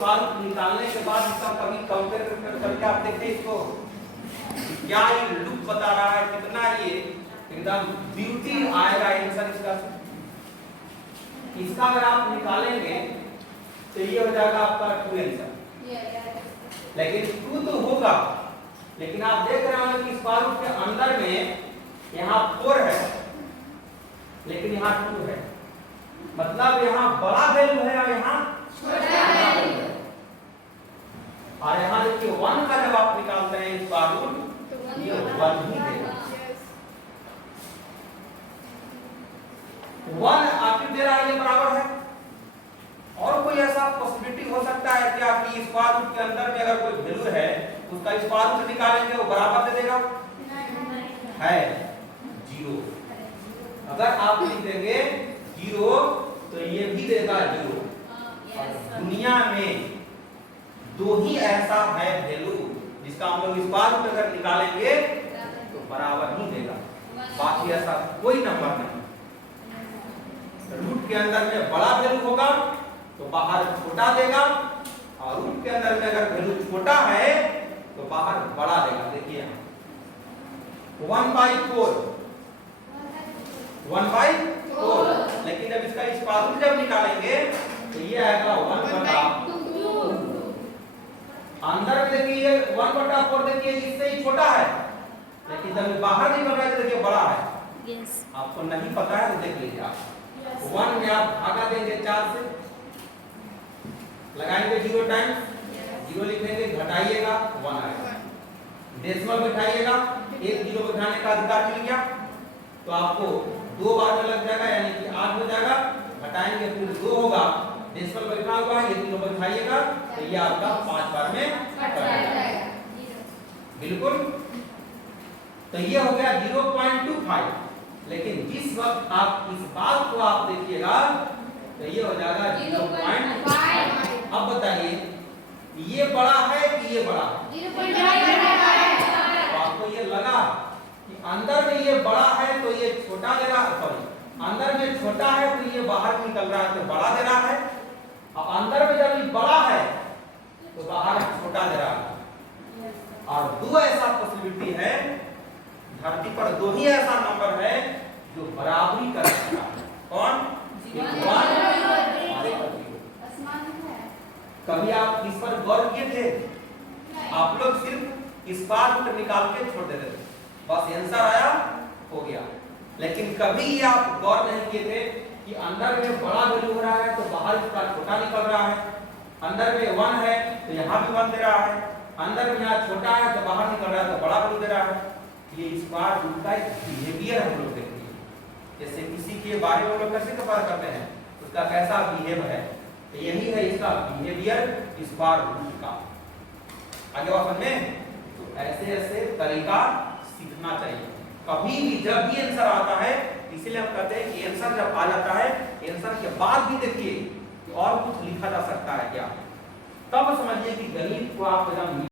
सवाल निकालने के बाद इसका कभी कंपेयर करके आप देखते इसको क्या ये लुक बता रहा है, कितना ये एकदम ब्यूटी आएगा आंसर इसका। इसका अगर आप निकालेंगे तो ये हो जाएगा आपका ट्रू आंसर। लेकिन ट्रू तो होगा, लेकिन आप देख रहे हो कि इस बार के अंदर में यहाँ 4 है लेकिन यहाँ 2 है, मतलब यहाँ बड़ा वैल्यू है और यहाँ छोटा वैल्यू है। और यहाँ देखिए 1 का जब आप निकालते हैं इस बार ये 1 ही देगा। 1 आपकी दे रहा है, ये बराबर है। और कोई ऐसा पॉसिबिलिटी हो सकता है क्या कि इस बार के अंदर में अगर कोई वैल्यू है उसका इस बार से निकालेंगे वो बराबर दे देगा? है 0। अगर आप लिख देंगे 0 तो ये भी देगा 0। दुनिया में 2 ही ऐसा है वैल्यू जिसका हम लोग इस बार में अगर निकालेंगे तो बराबर ही देगा, बाकी ऐसा कोई नंबर नहीं। रूट के अंदर में बड़ा वैल्यू होगा तो बाहर छोटा देगा, और रूट के अंदर में अगर वैल्यू छोटा है तो बाहर बड़ा देगा। देखिए 1/4 1/4, लेकिन जब इसका इस पास जब निकालेंगे तो ये आएगा 1/2। अंदर में देखिए 1/4 देखिए इससे ही छोटा है, लेकिन जब बाहर निकल रहा है तो देखिए बड़ा है। आपको नहीं पता है तो देख लीजिए आप। 1 में आप भागा देंगे 4 से, लगाएंगे 0 टाइम्स, 0 लिखेंगे, घटाइएगा 1 आएगा। डेसिमल बिठाइएगा, 1 0 बिठाने का अधिकार मिल गया तो आपको 2 बार में लग जाएगा, यानी कि 8 हो जाएगा। घटाएंगे फिर 2 होगा, डेसिमल बैठा हुआ है, ये 3 बैठाइएगा तो ये आपका 5 बार में कट जाएगा। बिल्कुल, तो ये हो गया 0.25। लेकिन जिस वक्त आप इस बात को आप देखिएगा तो ये हो जाएगा 0.5। अब बताइए ये बड़ा है कि ये बड़ा है? तो आपको ये लगा कि अंदर में ये बड़ा है तो ये छोटा दे रहा है, सॉरी अंदर में छोटा है तो ये बाहर निकल रहा है तो बड़ा दे रहा है। अब अंदर में जब ये बड़ा है तो बाहर छोटा दे रहा है। और 2 ऐसा पॉसिबिलिटी है, धरती पर 2 ही ऐसा नंबर है जो बराबरी कर सकता है। कौन? 1 और 0। कभी आप इस पर गौर किए थे? आप लोग सिर्फ इस बात को निकाल के छोड़ देते थे, बस आंसर आया हो गया। लेकिन कभी ये आप गौर नहीं किए थे कि अंदर में बड़ा वैल्यू हो रहा है तो बाहर इसका छोटा निकल रहा है। अंदर में 1 है तो यहाँ भी 1 दे रहा है, अंदर में यहाँ छोटा है तो बाहर निकल रहा है तो बड़ा वैल्यू दे रहा है। ये इस बार उनका एक बिहेवियर हम लोग देखते हैं, जैसे किसी के बारे में हम लोग कैसे पता करते हैं उसका कैसा बिहेव है, तो यही है इसका बिहेवियर इस बार का। आगे बात में तो ऐसे ऐसे तरीका सीखना चाहिए। कभी भी जब भी आंसर आता है, इसलिए हम कहते हैं कि आंसर जब आ जाता है आंसर के बाद भी देखिए कि और कुछ लिखा जा सकता है क्या, तब समझिए कि गणित को आप एकदम